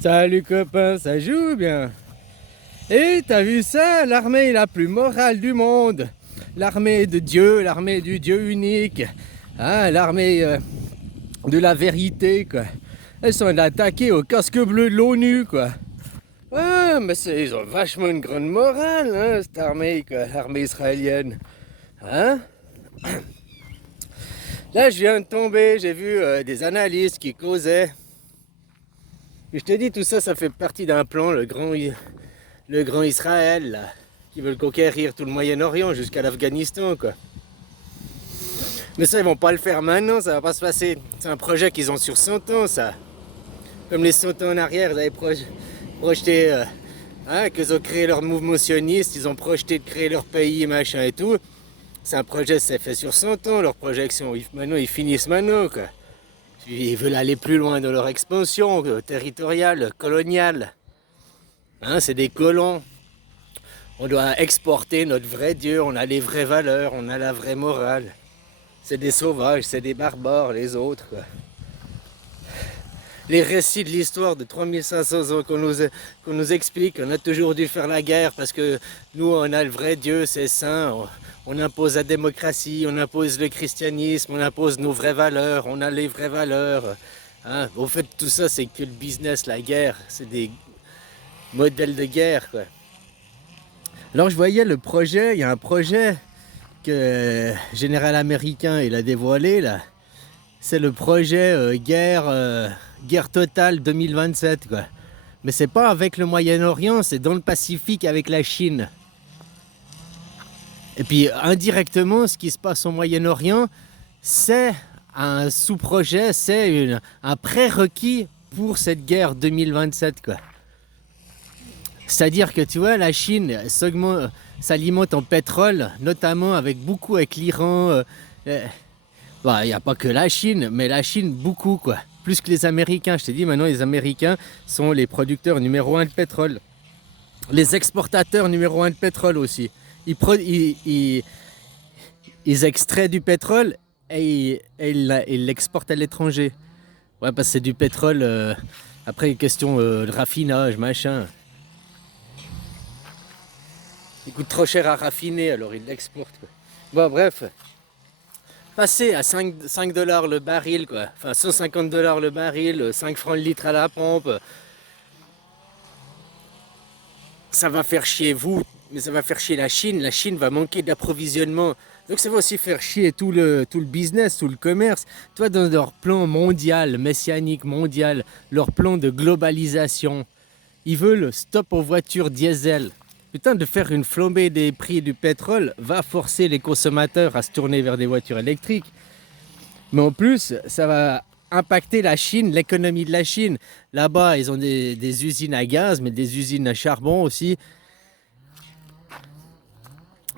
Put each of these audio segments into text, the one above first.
Salut copain, ça joue bien. Et t'as vu ça? L'armée la plus morale du monde. L'armée de Dieu, l'armée du Dieu unique. Hein, l'armée de la vérité, quoi. Elles sont attaquées au casque bleu de l'ONU, quoi. Ah, mais ils ont vachement une grande morale, hein, cette armée, quoi, l'armée israélienne. Hein? Là, je viens de tomber, j'ai vu des analystes qui causaient. Et je te dis, tout ça, ça fait partie d'un plan, le grand Israël, là, qui veulent conquérir tout le Moyen-Orient jusqu'à l'Afghanistan, quoi. Mais ça, ils vont pas le faire maintenant, ça va pas se passer. C'est un projet qu'ils ont sur 100 ans, ça. Comme les 100 ans en arrière, ils avaient projeté, hein, qu'ils ont créé leur mouvement sioniste, ils ont projeté de créer leur pays, machin et tout. C'est un projet, c'est fait sur 100 ans, leur projection. Maintenant, ils finissent maintenant, quoi. Ils veulent aller plus loin dans leur expansion territoriale, coloniale. Hein, c'est des colons. On doit exporter notre vrai Dieu, on a les vraies valeurs, on a la vraie morale. C'est des sauvages, c'est des barbares, les autres, quoi. Les récits de l'histoire de 3500 ans qu'on nous explique, on a toujours dû faire la guerre parce que nous, on a le vrai Dieu, c'est saint. On impose la démocratie, on impose le christianisme, on impose nos vraies valeurs, on a les vraies valeurs. Hein. Au fait, tout ça, c'est que le business, la guerre, c'est des modèles de guerre, quoi. Alors, je voyais le projet, il y a un projet que le général américain il a dévoilé, là. C'est le projet guerre totale 2027, quoi. Mais c'est pas avec le Moyen-Orient, c'est dans le Pacifique avec la Chine. Et puis indirectement, ce qui se passe au Moyen-Orient, c'est un sous-projet, c'est un prérequis pour cette guerre 2027, quoi. C'est-à-dire que tu vois, la Chine s'alimente en pétrole, notamment beaucoup avec l'Iran. Bah, il n'y a pas que la Chine, mais la Chine beaucoup, quoi. Plus que les Américains. Je t'ai dit, maintenant, les Américains sont les producteurs numéro 1 de pétrole. Les exportateurs numéro 1 de pétrole aussi. Ils extraient du pétrole et ils l'exportent à l'étranger. Ouais, parce que c'est du pétrole. Après, question de raffinage, machin. Il coûte trop cher à raffiner, alors ils l'exportent, quoi. Bon, bref. Passer à 5 dollars le baril, quoi. Enfin, 150 dollars le baril, 5 francs le litre à la pompe. Ça va faire chier vous, mais ça va faire chier la Chine. La Chine va manquer d'approvisionnement. Donc ça va aussi faire chier tout le business, tout le commerce. Toi, dans leur plan mondial, messianique mondial, leur plan de globalisation, ils veulent stop aux voitures diesel. Putain, de faire une flambée des prix du pétrole va forcer les consommateurs à se tourner vers des voitures électriques. Mais en plus, ça va impacter la Chine, l'économie de la Chine. Là-bas, ils ont des usines à gaz, mais des usines à charbon aussi.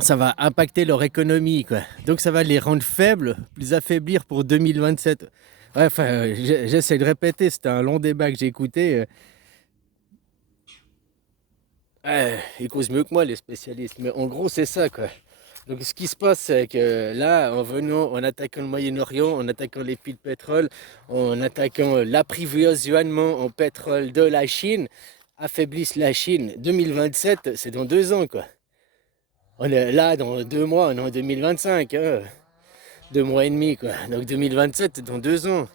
Ça va impacter leur économie, quoi. Donc ça va les rendre faibles, les affaiblir pour 2027. Ouais, enfin, j'essaie de répéter, c'était un long débat que j'ai écouté. Ils causent mieux que moi, les spécialistes. Mais en gros, c'est ça, quoi. Donc, ce qui se passe, c'est que là, en attaquant le Moyen-Orient, en attaquant les puits de pétrole, en attaquant l'approvisionnement en pétrole de la Chine, affaiblissent la Chine. 2027, c'est dans 2 ans, quoi. On est là, dans 2 mois, on est en 2025, hein. 2 mois et demi, quoi. Donc, 2027, dans 2 ans.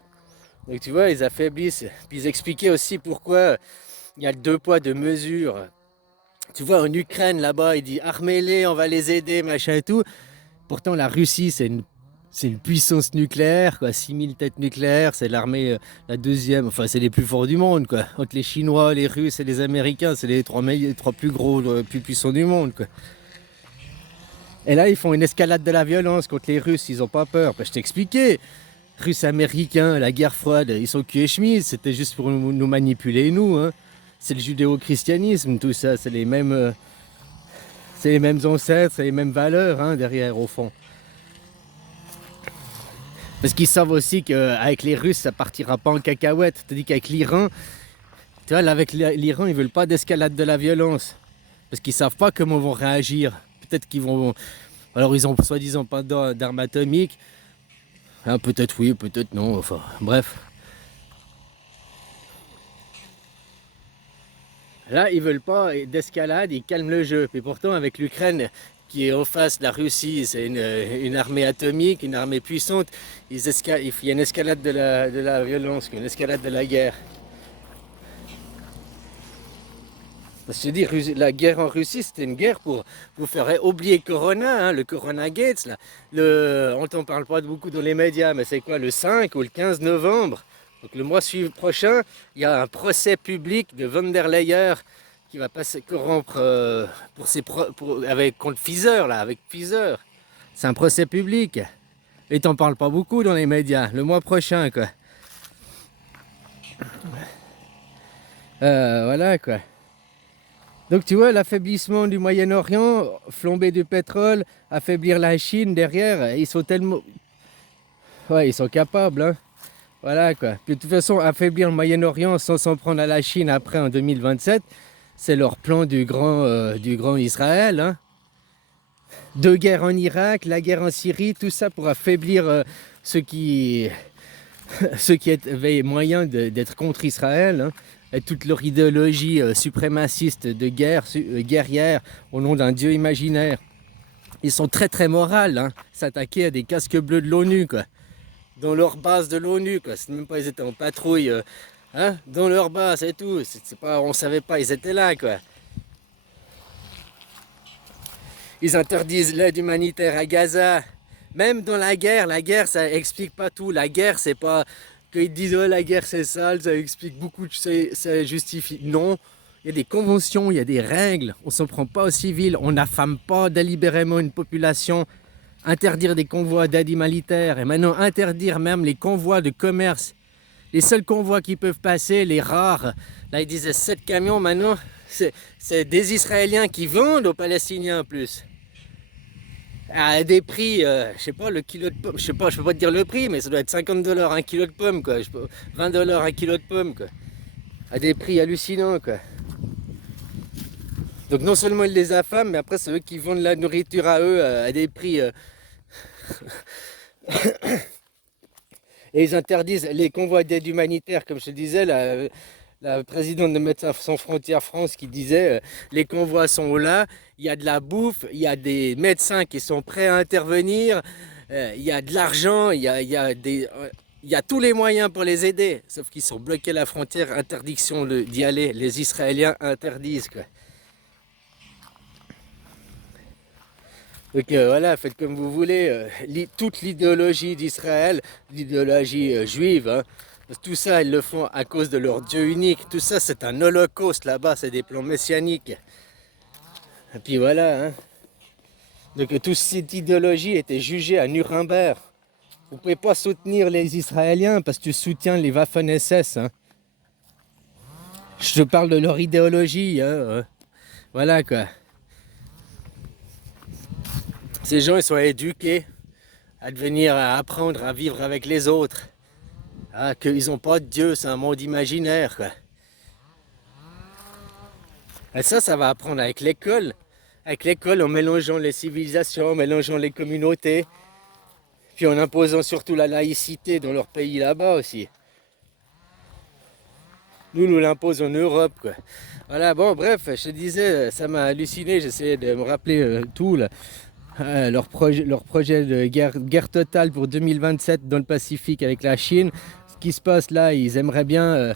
Donc, tu vois, ils affaiblissent. Puis, ils expliquaient aussi pourquoi il y a le 2 poids, 2 mesures. Tu vois, en Ukraine, là-bas, il dit armez-les, on va les aider, machin et tout. Pourtant, la Russie, c'est une puissance nucléaire, quoi. 6000 têtes nucléaires, c'est l'armée, la deuxième, enfin, c'est les plus forts du monde, quoi. Entre les Chinois, les Russes et les Américains, c'est les trois plus gros, plus puissants du monde, quoi. Et là, ils font une escalade de la violence contre les Russes, ils ont pas peur. Bah, je t'expliquais, Russes américains, la guerre froide, ils sont cul et chemise, c'était juste pour nous manipuler, nous, hein. C'est le judéo-christianisme, tout ça, c'est les mêmes ancêtres, c'est les mêmes valeurs, hein, derrière, au fond. Parce qu'ils savent aussi qu'avec les Russes, ça partira pas en cacahuète. Tandis qu'avec l'Iran, tu vois, là, avec l'Iran, ils veulent pas d'escalade de la violence. Parce qu'ils savent pas comment vont réagir. Peut-être qu'ils vont... Alors, ils ont soi-disant pas d'armes atomiques. Hein, peut-être oui, peut-être non. Enfin, bref. Là, ils veulent pas d'escalade, ils calment le jeu. Et pourtant, avec l'Ukraine qui est en face de la Russie, c'est une armée atomique, une armée puissante, il y a une escalade de la violence, une escalade de la guerre. Parce que je dis, la guerre en Russie, c'était une guerre pour vous faire oublier Corona, hein, le Corona Gates. Là. On t'en parle pas beaucoup dans les médias, mais c'est quoi, le 5 ou le 15 novembre? Donc le mois prochain, il y a un procès public de von der Leyen qui va passer corrompre contre Pfizer, là, avec Pfizer. C'est un procès public. Et t'en parles pas beaucoup dans les médias, le mois prochain, quoi. Voilà, quoi. Donc tu vois, l'affaiblissement du Moyen-Orient, flambée du pétrole, affaiblir la Chine derrière, ils sont tellement... Ouais, ils sont capables, hein. Voilà, quoi. Puis de toute façon, affaiblir le Moyen-Orient sans s'en prendre à la Chine après en 2027, c'est leur plan du grand Israël, hein. 2 guerres en Irak, la guerre en Syrie, tout ça pour affaiblir ceux qui avaient moyen d'être contre Israël, hein. Et toute leur idéologie suprémaciste de guerre, guerrière, au nom d'un dieu imaginaire. Ils sont très très moraux, hein, s'attaquer à des casques bleus de l'ONU, quoi. Dans leur base de l'ONU, quoi. C'est même pas ils étaient en patrouille, hein, dans leur base et tout. C'est pas, on savait pas, ils étaient là, quoi. Ils interdisent l'aide humanitaire à Gaza. Même dans la guerre, ça explique pas tout. La guerre, c'est pas que ils disent oh, la guerre c'est sale, ça explique beaucoup, ça justifie. Non, il y a des conventions, il y a des règles. On s'en prend pas aux civils, on n'affame pas délibérément une population. Interdire des convois d'aide humanitaire et maintenant interdire même les convois de commerce. Les seuls convois qui peuvent passer, les rares, là ils disaient 7 camions, maintenant c'est des Israéliens qui vendent aux Palestiniens en plus. À des prix, je sais pas, le kilo de pommes, je sais pas, je peux pas te dire le prix, mais ça doit être 50$ un kilo de pommes, quoi. 20$ un kilo de pommes, quoi. À des prix hallucinants, quoi. Donc non seulement ils les affament, mais après c'est eux qui vendent la nourriture à eux à des prix... Et ils interdisent les convois d'aide humanitaire, comme je te disais, la présidente de Médecins Sans Frontières France qui disait les convois sont là, il y a de la bouffe, il y a des médecins qui sont prêts à intervenir, il y a de l'argent, il y a tous les moyens pour les aider, sauf qu'ils sont bloqués à la frontière, interdiction d'y aller, les Israéliens interdisent, quoi. Donc voilà, faites comme vous voulez, toute l'idéologie d'Israël, l'idéologie juive, hein, tout ça ils le font à cause de leur Dieu unique, tout ça c'est un holocauste là-bas, c'est des plans messianiques. Et puis voilà, hein. Donc toute cette idéologie était jugée à Nuremberg. Vous ne pouvez pas soutenir les Israéliens parce que tu soutiens les Waffen-SS, hein. Je te parle de leur idéologie, hein. Voilà, quoi. Ces gens ils sont éduqués à apprendre à vivre avec les autres. Ah, qu'ils n'ont pas de Dieu, c'est un monde imaginaire, quoi. Et ça va apprendre avec l'école. Avec l'école, en mélangeant les civilisations, en mélangeant les communautés. Puis en imposant surtout la laïcité dans leur pays là-bas aussi. Nous l'imposons en Europe, quoi. Voilà, bon, bref, je te disais, ça m'a halluciné, j'essayais de me rappeler tout, là. Leur projet de guerre totale pour 2027 dans le Pacifique avec la Chine. Ce qui se passe là, ils aimeraient bien...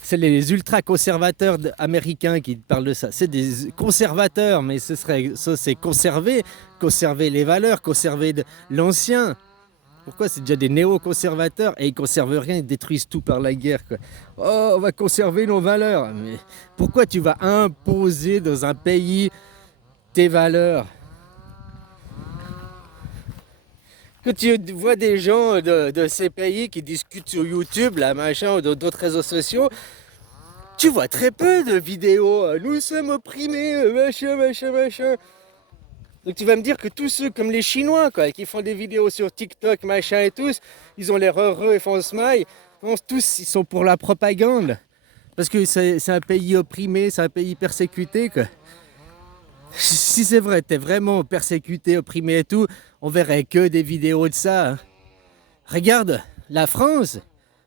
c'est les ultra-conservateurs américains qui parlent de ça. C'est des conservateurs, mais c'est conserver les valeurs, conserver l'ancien. Pourquoi c'est déjà des néo-conservateurs et ils conservent rien, ils détruisent tout par la guerre, quoi. Oh, on va conserver nos valeurs. Mais pourquoi tu vas imposer dans un pays tes valeurs? Quand tu vois des gens de ces pays qui discutent sur YouTube, là, machin, ou d'autres réseaux sociaux, tu vois très peu de vidéos. Nous sommes opprimés, machin, machin, machin. Donc tu vas me dire que tous ceux comme les Chinois, quoi, qui font des vidéos sur TikTok, machin et tous, ils ont l'air heureux et font smile. Tous, ils sont pour la propagande. Parce que c'est un pays opprimé, c'est un pays persécuté, quoi. Si c'est vrai, t'es vraiment persécuté, opprimé et tout, on verrait que des vidéos de ça, hein. Regarde, la France,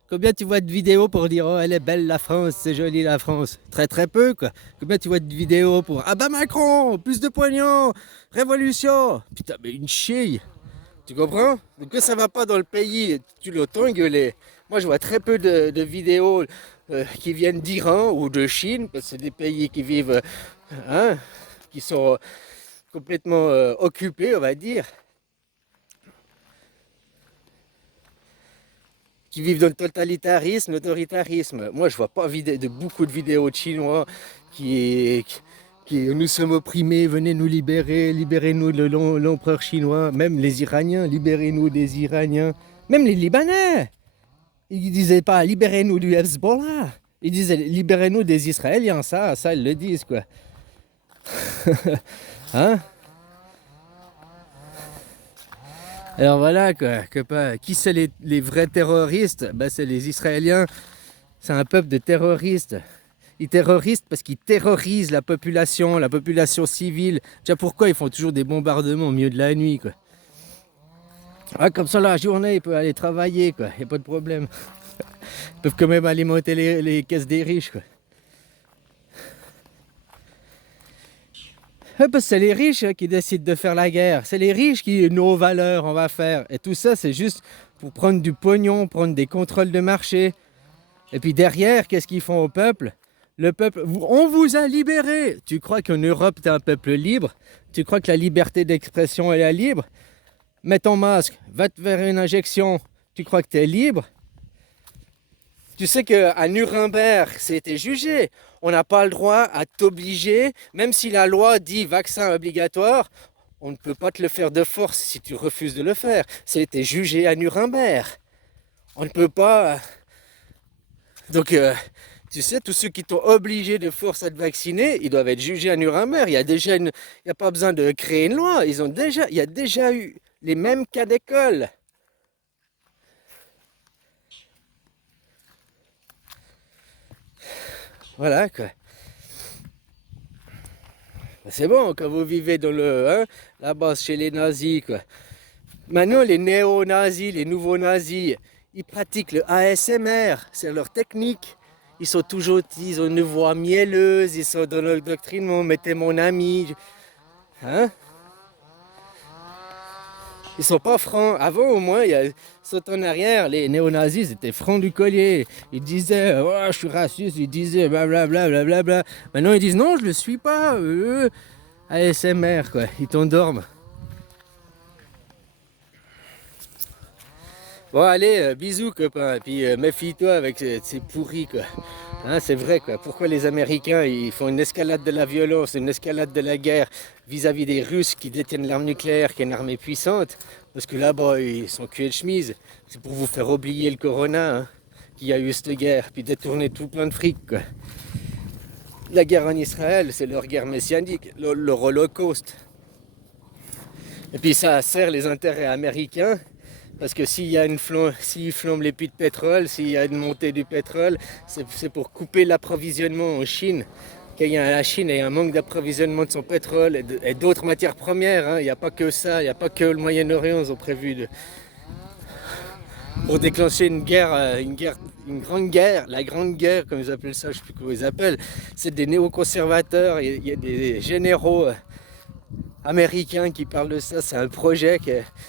Combien tu vois de vidéos pour dire oh elle est belle la France, c'est joli la France? Très très peu quoi. Combien tu vois de vidéos pour ah bah Macron, plus de pognon, révolution. Putain mais une chie. Tu comprends? Donc quand ça va pas dans le pays, tu l'entends gueuler. Moi je vois très peu de vidéos qui viennent d'Iran ou de Chine, parce que c'est des pays qui vivent, hein, qui sont complètement occupés on va dire. Qui vivent dans le totalitarisme, l'autoritarisme. Moi, je vois pas beaucoup de vidéos de Chinois qui nous sommes opprimés, venez nous libérer, libérez-nous de l'empereur chinois, même les Iraniens, libérez-nous des Iraniens, même les Libanais. Ils disaient pas libérez-nous du Hezbollah, ils disaient libérez-nous des Israéliens, ça ils le disent quoi. Hein? Alors voilà quoi, qui c'est les vrais terroristes? Ben, c'est les Israéliens, c'est un peuple de terroristes. Ils terrorisent parce qu'ils terrorisent la population civile. Déjà pourquoi ils font toujours des bombardements au milieu de la nuit quoi. Ah, comme ça la journée ils peuvent aller travailler quoi, y a pas de problème. Ils peuvent quand même alimenter les caisses des riches quoi. Parce que c'est les riches qui décident de faire la guerre. C'est les riches qui, nos valeurs, on va faire. Et tout ça, c'est juste pour prendre du pognon, prendre des contrôles de marché. Et puis derrière, qu'est-ce qu'ils font au peuple? Le peuple, on vous a libéré. Tu crois qu'en Europe, tu es un peuple libre? Tu crois que la liberté d'expression, elle est libre? Mets ton masque, va te faire une injection. Tu crois que tu es libre? Tu sais qu'à Nuremberg, c'était jugé. On n'a pas le droit à t'obliger, même si la loi dit vaccin obligatoire, on ne peut pas te le faire de force si tu refuses de le faire. C'était jugé à Nuremberg. On ne peut pas... Donc, tu sais, tous ceux qui t'ont obligé de force à te vacciner, ils doivent être jugés à Nuremberg. Il n'y a pas besoin de créer une loi. Il y a déjà eu les mêmes cas d'école. Voilà quoi. C'est bon quand vous vivez dans la base chez les nazis quoi. Maintenant les néo-nazis, les nouveaux nazis, ils pratiquent le ASMR, c'est leur technique. Ils ont une voix mielleuse, ils sont dans leur doctrine, mettez mon ami. Hein? Ils sont pas francs. Avant, au moins, saute en arrière, les néo-nazis étaient francs du collier. Ils disaient, oh, je suis raciste, ils disaient blablabla. Bla, bla, bla. Maintenant, ils disent, non, je le suis pas. ASMR, quoi. Ils t'endorment. Bon, allez, bisous, copain. Et puis, méfie-toi avec ces pourris, quoi. Hein, c'est vrai, quoi. Pourquoi les Américains, ils font une escalade de la violence, une escalade de la guerre vis-à-vis des Russes qui détiennent l'arme nucléaire, qui est une armée puissante? Parce que là-bas, ils sont culs de chemise. C'est pour vous faire oublier le corona, hein, qu'il y a eu cette guerre, puis détourner tout plein de fric, quoi. La guerre en Israël, c'est leur guerre messianique, leur holocauste. Et puis ça sert les intérêts américains. Parce que s'ils flambent les puits de pétrole, s'il y a une montée du pétrole, c'est pour couper l'approvisionnement en Chine. La Chine ait un manque d'approvisionnement de son pétrole et d'autres matières premières. Hein. Il n'y a pas que ça, il n'y a pas que le Moyen-Orient. Ils ont prévu pour déclencher une grande guerre, la grande guerre, comme ils appellent ça, je ne sais plus comment ils appellent. C'est des néoconservateurs, il y a des généraux américains qui parlent de ça, c'est un projet,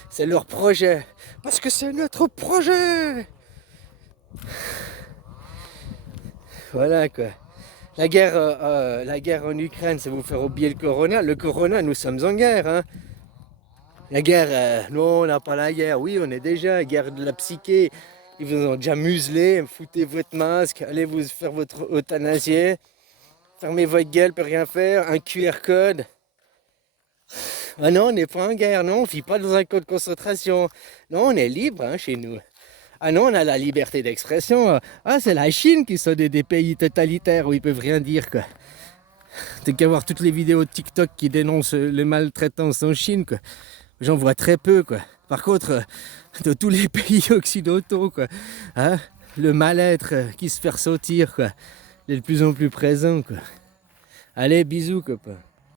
c'est leur projet. Parce que c'est notre projet. Voilà quoi. La guerre en Ukraine, c'est vous faire oublier le corona. Le corona, nous sommes en guerre. Hein. La guerre, non, on n'a pas la guerre. Oui, on est déjà guerre de la psyché. Ils vous ont déjà muselé. Foutez votre masque, allez vous faire votre euthanasie. Fermez votre gueule, peut rien faire. Un QR code. Ah non, on n'est pas en guerre, non, on ne vit pas dans un camp de concentration. Non, on est libre hein, chez nous. Ah non, on a la liberté d'expression. Ah, c'est la Chine qui sont des pays totalitaires où ils peuvent rien dire, quoi. T'as qu'à voir toutes les vidéos de TikTok qui dénoncent les maltraitances en Chine, quoi. J'en vois très peu, quoi. Par contre, de tous les pays occidentaux, quoi. Hein, le mal-être qui se fait ressentir, quoi. Il est de plus en plus présent, quoi. Allez, bisous, copain.